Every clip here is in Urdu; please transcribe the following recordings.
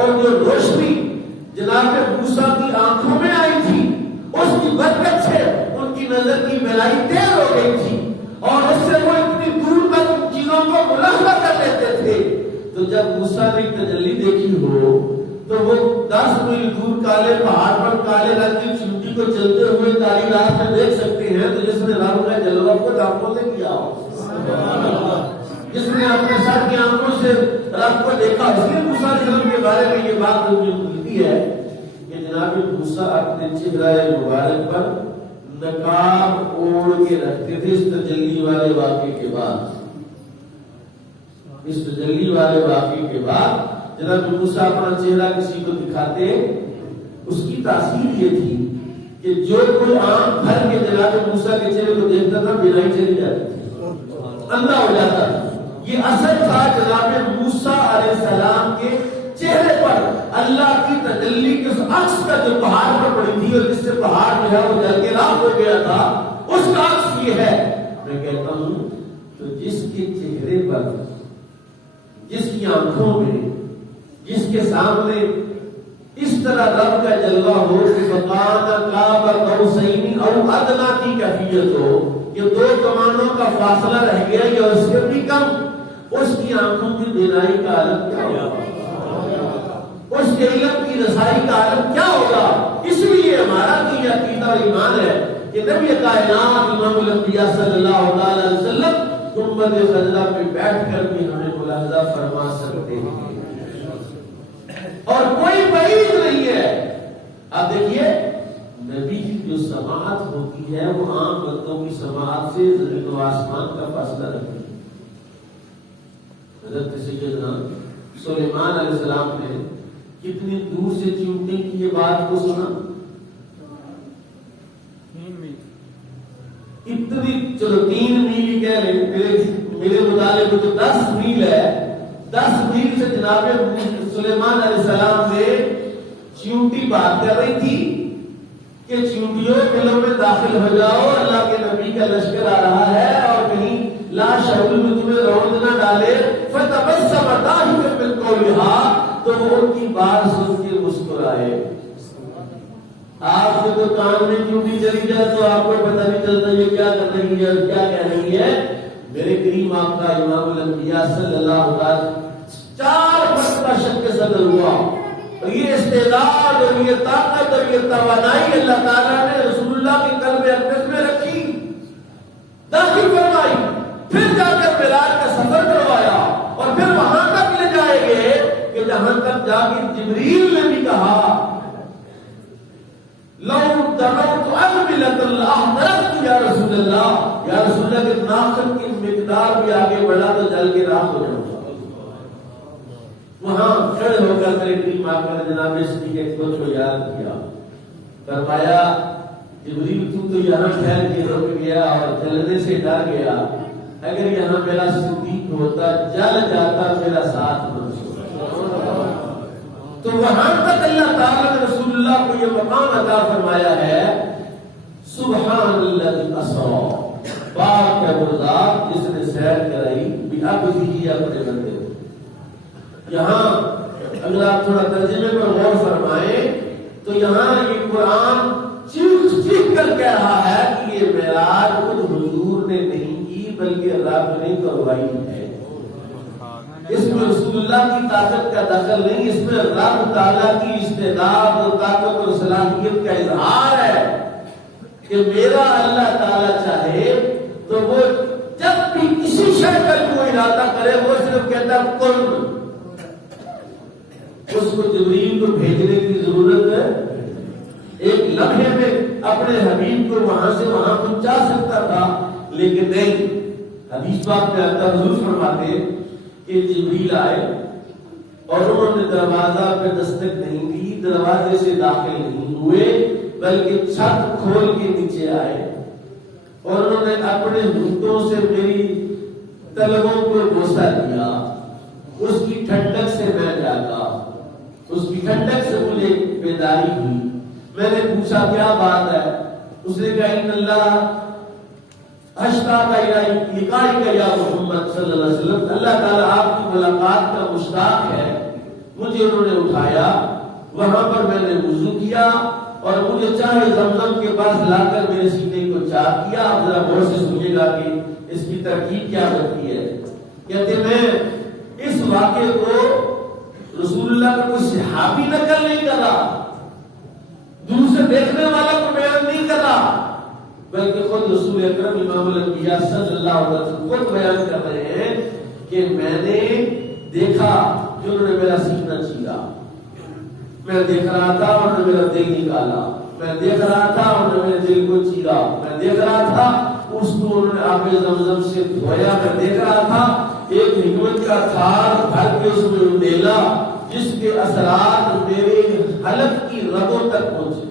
اور جو روشنی جناب موسیٰ کی آنکھوں میں آئی تھی اس کی برکت سے ان کی نظر کی بینائی تیز ہو گئی تھی اور اس سے وہ اتنی دور تک ان چیزوں کو ملاحظہ کر لیتے تھے. تو جب موسیٰ نے تجلی دیکھی ہو تو وہ 10 میل دور کالے پہاڑ پر کالے رنگ کی چونٹی کو چلتے ہوئے کالی رات میں دیکھ سکتے ہیں. تو جس نے رب کا جلوہ خود آنکھوں سے کیا ہو, جس نے اپنے سر کی آنکھوں سے رب کو دیکھا, اس لیے موسیٰ علیہ السلام کے بارے میں یہ بات مجھے ملتی ہے کہ جناب موسیٰ اپنے چہرہ مبارک پر نقاب اوڑھ کے رکھتے تھے. اس تجلی والے واقعے کے بعد, اس تجلی والے واقعے کے بعد جناب موسیٰ اپنا چہرہ کسی کو دکھاتے, اس کی تاثیر یہ تھی کہ جو کوئی آنکھ بھر کے جناب موسیٰ کے چہرے کو دیکھتا تھا بینائی چلی جاتی تھی, اندھا ہو جاتا تھا. یہ اثر تھا جناب موسیٰ علیہ السلام کے چہرے پر اللہ کی تجلی کے اس عکس کا جو پہاڑ پر پڑی تھی اور جس سے پہاڑ جو ہے وہ جل کے راکھ ہو گیا تھا, اس کا عکس یہ ہے. میں کہتا ہوں تو جس کے چہرے پر, جس کی آنکھوں میں, جس کے سامنے اس طرح رب کا جلوہ ہو کہ فقان قاب قوسین او ادنی کی کیفیت ہو, یہ 2 کمانوں کا فاصلہ رہ گیا یا اس سے بھی کم, اس کی آنکھوں کی بینائی کا عالم کیا ہوگا, اس کے علم کی رسائی کا عالم کیا ہوگا. اس لیے ہمارا کی عقیدہ اور ایمان ہے کہ نبی کائنات امام الانبیاء صلی اللہ علیہ وسلم گنبد خضرا پہ بیٹھ کر بھی ہمیں ملاحظہ فرما سکتے ہیں اور کوئی بعید نہیں ہے. اب دیکھیے نبی کی جو سماعت ہوتی ہے وہ عام بندوں کی سماعت سے زمین و آسمان کا فاصلہ رکھتی ہے. حضرت سیدنا سلیمان علیہ السلام نے کتنی دور سے چیونٹی کی یہ بات کو سنا, اتنی, چلو 3 میل کہہ لیں, میرے مطالعے تو 10 میل ہے. 10 میل سے جناب سلیمان علیہ السلام نے چیونٹی بات کر رہی تھی کہ چیونٹیوں دلوں میں داخل ہو جاؤ, اللہ کے نبی کا لشکر آ رہا ہے اور کہیں لا شعور میں تمہیں روند نہ ڈالے. فتبسم ضاحكا من قولها, تو وہ ان کی بات سن کے مسکرائے. آپ کو تو کان میں چیونٹی چلی جائے تو آپ کو پتہ نہیں چلتا یہ کیا کر رہی ہے, کیا کہہ رہی ہے. میرے کریم آپ کا امام الانبیاء صلی اللہ علیہ وسلم 4 مرتبہ شک صدر ہوا, اور یہ استعداد اور یہ طاقت اور یہ توانائی اللہ تعالیٰ نے رسول اللہ کے قلب اقدس میں رکھی, داخل فرمائی, پھر جا کر معراج کا سفر کروایا اور پھر وہاں تک لے جائے گے کہ جہاں تک جا کے جبریل نے بھی کہا لو درت انبلت الاحمرت یا رسول اللہ, یا رسول اللہ کے ناخن کی مقدار بھی آگے بڑھا تو جل کے راکھ ہو جاؤں گا. وہاں کھڑے ہو کر میرے کریم آقا نے جناب صدیق اکبر کو یاد کیا, فرمایا جبریل تو یہاں ٹھہر کے رک گیا اور جلنے سے ڈر گیا, اگر یہاں میرا صدیق ہوتا جل جاتا میرا ساتھ منسوخ. تو وہاں تک اللہ تعالیٰ نے رسول اللہ کو یہ مقام عطا فرمایا ہے, سبحان الذی اسریٰ, پاک ہے وہ ذات جس نے سیر کرائی بعبدہ اپنے بندے. یہاں اگر آپ تھوڑا ترجمے پر غور فرمائیں تو یہاں یہ قرآن چیخ چیخ کر کہہ رہا ہے کہ یہ معراج خود حضور نے نہیں کی بلکہ رب نے کروائی ہے. اس میں رسول اللہ کی طاقت کا دخل نہیں, اس میں رب تعالیٰ کی استعداد اور طاقت اور صلاحیت کا اظہار ہے کہ میرا اللہ تعالیٰ چاہے تو وہ جب بھی کسی شے کا کوئی ارادہ کرے وہ صرف کہتا ہے کن, اس کو جبریل کو بھیجنے کی ضرورت ہے. ایک لمحے میں اپنے حبیب کو وہاں سے وہاں پہنچا سکتا تھا, لیکن نہیں. حدیث پاک میں آتا حضور فرماتے کہ جبریل آئے اور انہوں نے دروازہ پہ دستک نہیں دی, دروازے سے داخل نہیں ہوئے بلکہ چھت کھول کے نیچے آئے اور انہوں نے اپنے ہونٹوں سے میری تلووں کو بوسہ دیا. اس کی ٹھنڈک سے میں جاگا, اس کی ٹھنڈک سے مجھے بیداری ہوئی. میں نے پوچھا کیا بات ہے, اس نے کہا ان اللہ اشتاق لقائک یا محمد صلی اللہ علیہ وسلم, اللہ تعالیٰ آپ کی ملاقات کا مشتاق ہے, مجھے مجھے انہوں نے اٹھایا، وہاں پر میں نے وضو کیا اور مجھے چاہے زمزم کے پاس لا کر میرے سینے کو چاک کیا۔ آپ ذرا غور سے سنیے گا کہ اس کی ترکیب کیا ہوتی ہے۔ کہتے میں اس واقعے کو رسول اللہ کا کوئی صحابی نقل نہیں کر رہا، دور سے دیکھنے والا کو بیان نہیں کر رہا، بلکہ خود رسول اکرم امام الانبیاء صلی اللہ علیہ وسلم خود بیان کر رہے ہیں کہ میں نے دیکھا کہ انہوں نے میرا سینہ چیرا، میں دیکھ رہا تھا انہوں نے میرا دل نکالا، میں دیکھ رہا تھا انہوں نے میرے دل کو چیرا، میں دیکھ رہا تھا اس کو انہوں نے آب زمزم سے دھویا، میں دیکھ رہا تھا ایک حکمت کا تھار بھر کے اس میں ڈیلا جس کے اثرات میرے حلق کی رگوں تک پہنچے،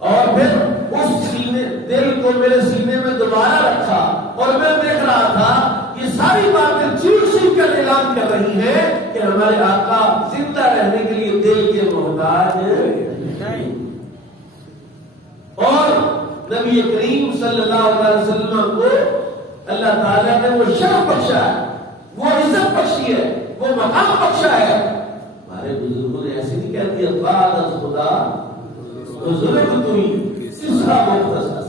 اور پھر اس سینے دل کو میرے سینے میں دوبارہ رکھا اور میں دیکھ رہا تھا یہ ساری باتیں چیخ چیخ کر اعلان کر رہی ہیں کہ ہمارے آقا زندہ رہنے کے لیے دل کے محتاج نہیں، اور نبی کریم صلی اللہ علیہ وسلم کو اللہ تعالیٰ نے وہ شرف بخشا ہے، وہ عزت بخشی ہے، وہ مقام بخشا ہے۔ ہمارے بزرگوں نے ایسے نہیں کہہ دیا بعد از خدا بزرگ تمہیں تیسرا مختصر،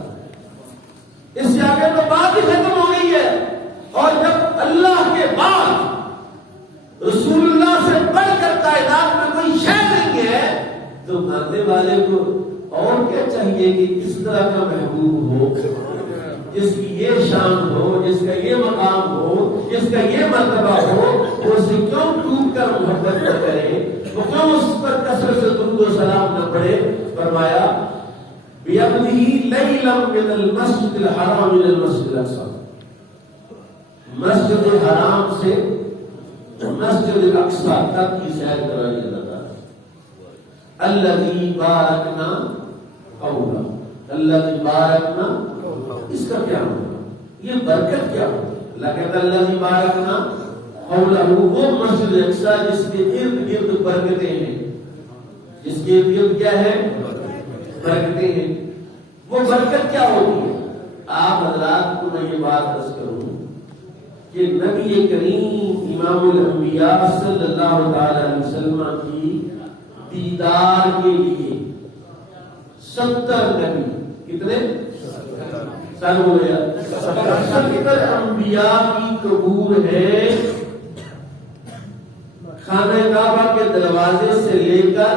اس سے آگے تو بات ہی ختم ہو گئی ہے۔ اور جب اللہ کے بعد رسول اللہ سے بڑھ کر کائنات میں کوئی شے نہیں ہے تو ماننے والے کو اور کیا چاہیے کہ کس طرح کا محبوب ہو، جس کی یہ شان ہو، جس کا یہ مقام ہو، جس کا یہ مرتبہ ہو، وہ اسے کیوں ٹوٹ کر محبت نہ کرے، وہ کیوں اس پر کثرت سے درود و سلام نہ پڑھے۔ فرمایا بِيَقْضِهِ لَيْلًا مِنَ الْمَسْجِدِ الْحَرَامِ إِلَى الْمَسْجِدِ الْأَقْصَى، مسجد حرام سے مسجد الاقصی تک کی سیر کرائی جاتا ہے۔ الذی بارکنا حولہ، الذی بارکنا، اس کا کیا ہوگا، یہ برکت کیا ہوگی؟ اللہ کہتا ہے الذی بارکنا حولہ، وہ مسجد اقصی جس کے ارد گرد برکتیں ہیں، جس کے ارد گرد کیا ہے، برکتیں ہیں۔ وہ برکت کیا ہوتی ہے؟ آپ حضرات کو میں یہ بات عرض کروں کہ نبی کریم امام الانبیاء صلی اللہ علیہ وسلم کی دیدار کے لیے 70 نبی، کتنے؟ سر ہو گیا 70 انبیاء کی قبور ہے، خانہ کعبہ کے دروازے سے لے کر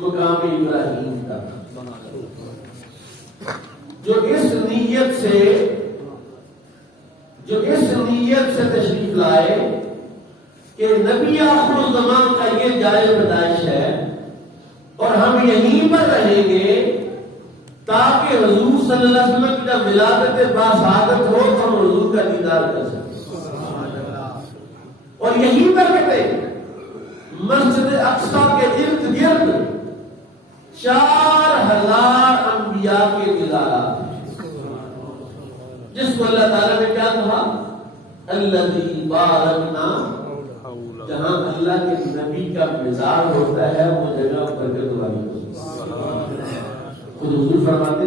مقام ابراہیم تک، جو اس نیت سے تشریف لائے کہ نبی آخر الزمان کا یہ جائے پیدائش ہے اور ہم یہیں پر رہیں گے تاکہ حضور صلی اللہ علیہ وسلم کی جب ولادت باسعادت ہو تو ہم حضور کا دیدار کر سکیں، اور یہیں پر کہتے مسجد اقصی کے ارد گرد 4000 انبیاء کے دیدارات، جس کو اللہ تعالیٰ نے کیا کہا، الذی بارکنا، جہاں اللہ کے نبی کا مزار ہوتا ہے وہ جگہ برکت والی ہوتی ہے۔ خود حضور فرماتے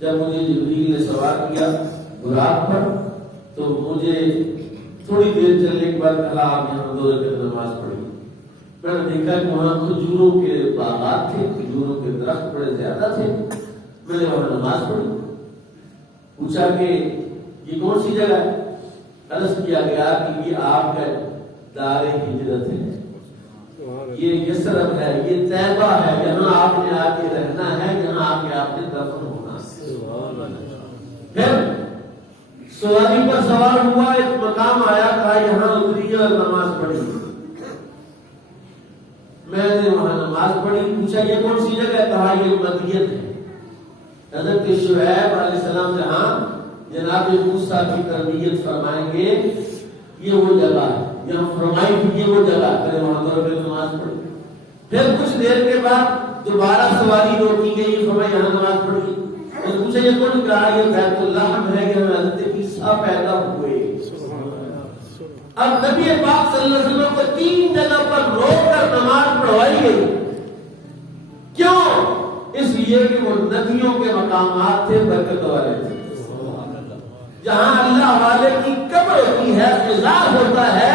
جب مجھے جبریل نے سوار کیا براق پر تو مجھے تھوڑی دیر چلنے کے بعد کہا آپ یہاں 2 رکعت نماز پڑھی، میں نے دیکھا کہ وہاں کھجوروں کے باغات تھے، کھجوروں کے درخت بڑے زیادہ تھے، میں نے وہاں نماز پڑھی۔ پوچھا کہ یہ کون سی جگہ ہے؟ عرض کیا گیا کہ یہ آپ کا دار ہجرت ہے، یہ یثرب ہے، یہ طیبہ ہے، یہاں آپ نے آ کے رہنا ہے، یہاں آ کے آپ نے دفن ہونا ہے۔ پھر سواری پر سوار ہوا، ایک مقام آیا، کہا یہاں اتری اور نماز پڑھی، میں نے وہاں نماز پڑھی۔ پوچھا یہ کون سی جگہ ہے؟ کہا یہ مدین ہے۔ حضرت شعیب علیہ السلام جہاں جناب موسیٰ کی تربیت فرمائیں گے یہ وہ جگہ ہے، یہاں فرمائی تھی یہ وہ جگہ، میں نے وہاں 2 رکعت نماز پڑھی۔ پھر کچھ دیر کے بعد دوبارہ سواری روکی گئی، فرمایا یہاں نماز پڑھی۔ میں نے پوچھا یہ کون؟ کہا یہ بیت اللہ ہے کہ حضرت عیسیٰ پیدا ہوئے۔ اب نبی پاک صلی اللہ علیہ وسلم کو 3 جگہ پر روک کر نماز پڑھوائی گئی، کیوں؟ اس لیے کہ وہ نبیوں کے مقامات تھے، برکت والے تھے۔ جہاں اللہ والے کی قبر ہوتی ہے، مزار ہوتا ہے،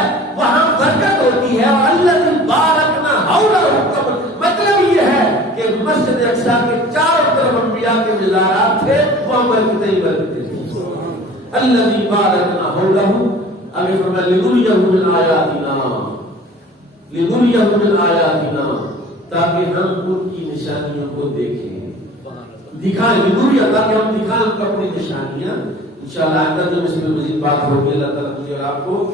کے چاروں طرف انبیاء کے مزارات تھے، وہاں برکتیں ہی برکتیں تھیں۔ الذی بارکنا حولہ، آگے فرمایا لنریہ من آیاتنا، لنریہ من آیاتنا، تاکہ ہم ان کی نشانیوں کو دیکھیں، دکھائیں، لنریہ تاکہ ہم دکھائیں ان کو اپنی نشانیاں۔ انشاءاللہ آئندہ جو اس میں مزید بات ہوگی، اللہ تعالیٰ مجھے اور آپ کو